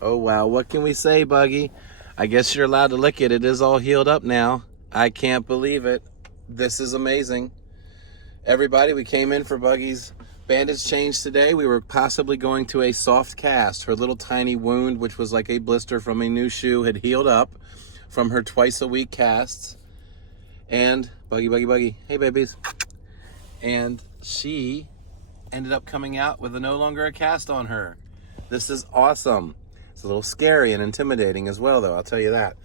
Oh, wow. What can we say, Buggy? I guess you're allowed to lick it. It is all healed up now. I can't believe it. This is amazing. Everybody, we came in for Buggy's bandage change today. We were possibly going to a soft cast. Her little tiny wound, which was like a blister from a new shoe, had healed up from her twice a week casts. And Buggy. Hey, babies. And she ended up coming out with no longer a cast on her. This is awesome. It's a little scary and intimidating as well, though, I'll tell you that.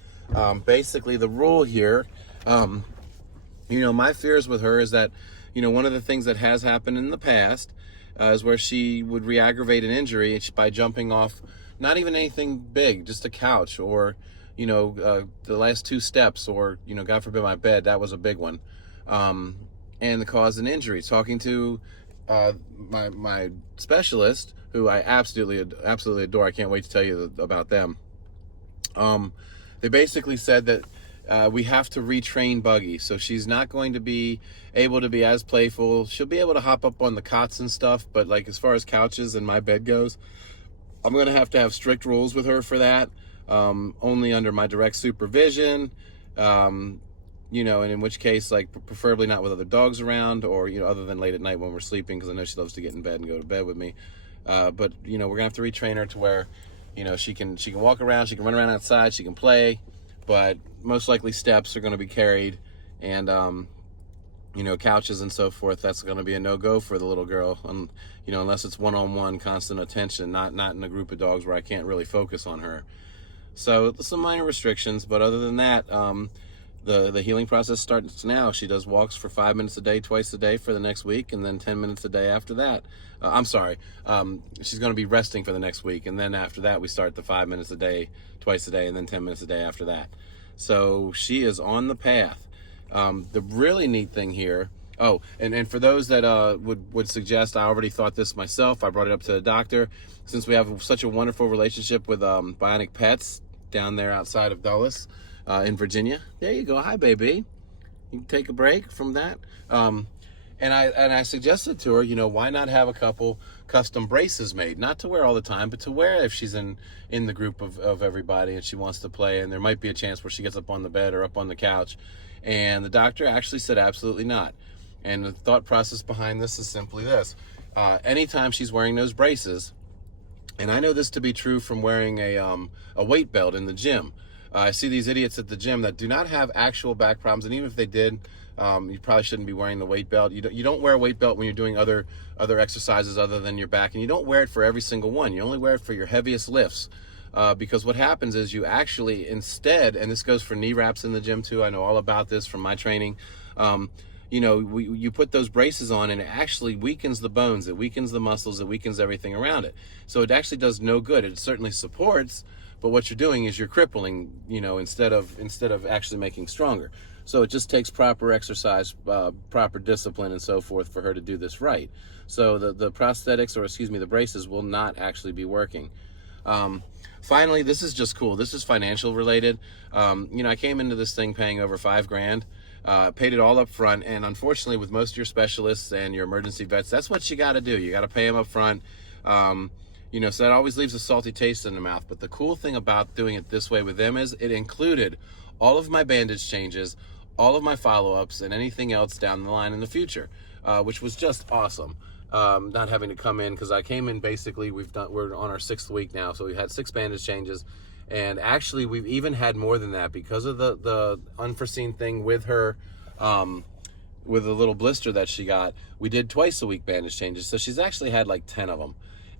Basically, the rule here, my fears with her is that, one of the things that has happened in the past is where she would re-aggravate an injury by jumping off, not even anything big, just a couch or, the last two steps or, God forbid, my bed. That was a big one. And cause an injury. Talking to my specialist, who I absolutely adore. I can't wait to tell you about them. They basically said that we have to retrain Buggy, so she's not going to be able to be as playful. She'll be able to hop up on the cots and stuff, but like as far as couches and my bed goes, I'm going to have strict rules with her for that. Only under my direct supervision. And in which case, like, preferably not with other dogs around or, other than late at night when we're sleeping, because I know she loves to get in bed and go to bed with me. But, we're going to have to retrain her to where, she can walk around, she can run around outside, she can play, but most likely steps are going to be carried and, couches and so forth, that's going to be a no-go for the little girl, unless it's one-on-one constant attention, not in a group of dogs where I can't really focus on her. So some minor restrictions, but other than that, the healing process starts now. She does walks for 5 minutes a day, twice a day for the next week, and then 10 minutes a day after that. She's going to be resting for the next week, and then after that we start the 5 minutes a day, twice a day, and then 10 minutes a day after that. So she is on the path. The really neat thing here, and for those that would suggest, I already thought this myself, I brought it up to the doctor, since we have such a wonderful relationship with Bionic Pets down there outside of Dulles, in Virginia. There you go. Hi, baby. You can take a break from that. And I suggested to her, why not have a couple custom braces made, not to wear all the time, but to wear if she's in the group of everybody and she wants to play, and there might be a chance where she gets up on the bed or up on the couch. And the doctor actually said absolutely not. And the thought process behind this is simply this. Anytime she's wearing those braces, and I know this to be true from wearing a weight belt in the gym. I see these idiots at the gym that do not have actual back problems, and even if they did, you probably shouldn't be wearing the weight belt. You don't wear a weight belt when you're doing other exercises other than your back, and you don't wear it for every single one. You only wear it for your heaviest lifts, because what happens is you actually instead, and this goes for knee wraps in the gym too. I know all about this from my training. You put those braces on and it actually weakens the bones, it weakens the muscles, it weakens everything around it. So it actually does no good. It certainly supports, but what you're doing is you're crippling, instead of actually making stronger. So it just takes proper exercise, proper discipline and so forth for her to do this right. So the prosthetics, the braces will not actually be working. Finally, this is just cool. This is financial related. I came into this thing paying over $5,000. Paid it all up front, and unfortunately with most of your specialists and your emergency vets, that's what you got to do. You got to pay them up front. So that always leaves a salty taste in the mouth. But the cool thing about doing it this way with them is it included all of my bandage changes, all of my follow-ups, and anything else down the line in the future, which was just awesome. Not having to come in, because I came in basically, we're on our 6th week now, so we had 6 bandage changes. And actually, we've even had more than that because of the unforeseen thing with her, with a little blister that she got. We did twice a week bandage changes, so she's actually had like 10 of them.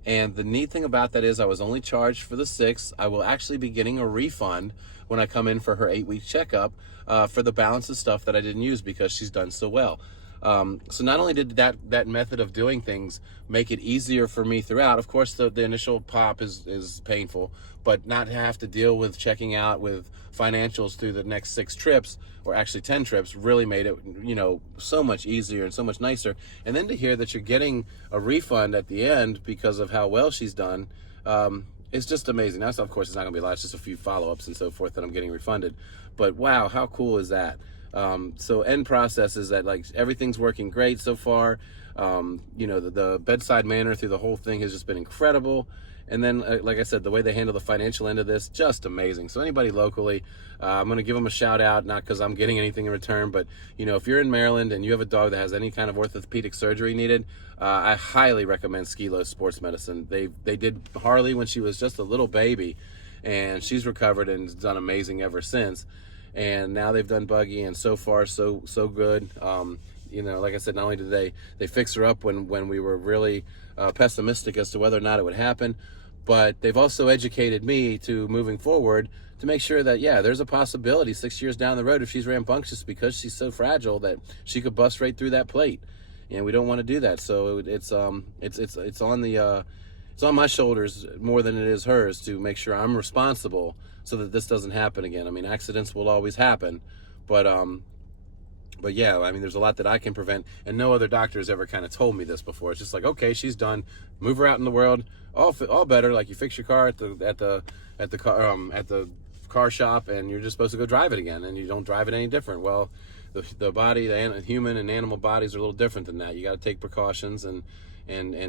And the neat thing about that is I was only charged for the 6. I will actually be getting a refund when I come in for her 8-week checkup for the balance of stuff that I didn't use because she's done so well. So not only did that method of doing things make it easier for me throughout, of course the initial pop is painful, but not have to deal with checking out with financials through the next 6 trips, or actually 10 trips, really made it, so much easier and so much nicer. And then to hear that you're getting a refund at the end because of how well she's done, it's just amazing. Now, of course, it's not gonna be a lot, it's just a few follow-ups and so forth that I'm getting refunded. But wow, how cool is that? So end process is that like everything's working great so far. The bedside manner through the whole thing has just been incredible. And then, like I said, the way they handle the financial end of this, just amazing. So anybody locally, I'm going to give them a shout out, not because I'm getting anything in return, but if you're in Maryland and you have a dog that has any kind of orthopedic surgery needed, I highly recommend Skilo Sports Medicine. They did Harley when she was just a little baby, and she's recovered and done amazing ever since. And now they've done Buggy, and so far so good. Like I said, not only did they fix her up when we were really pessimistic as to whether or not it would happen, but they've also educated me to moving forward to make sure that, yeah, there's a possibility 6 years down the road, if she's rambunctious, because she's so fragile, that she could bust right through that plate, and we don't want to do that. So it's on my shoulders more than it is hers to make sure I'm responsible so that this doesn't happen again. I mean, accidents will always happen, but yeah, I mean, there's a lot that I can prevent, and no other doctor has ever kind of told me this before. It's just like, okay, she's done, move her out in the world, all better. Like, you fix your car at the car shop, and you're just supposed to go drive it again, and you don't drive it any different. Well, the body, the human and animal bodies are a little different than that. You got to take precautions and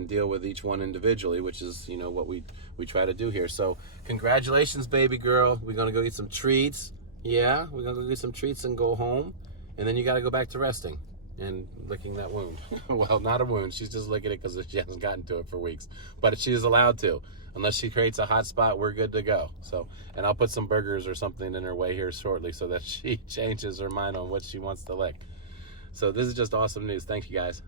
deal with each one individually, which is what we try to do here. So congratulations, baby girl. We're gonna go get some treats. Yeah, we're gonna go get some treats and go home. And then you got to go back to resting and licking that wound. Well, not a wound. She's just licking it because she hasn't gotten to it for weeks. But she is allowed to. Unless she creates a hot spot, we're good to go. So, and I'll put some burgers or something in her way here shortly so that she changes her mind on what she wants to lick. So this is just awesome news. Thank you, guys.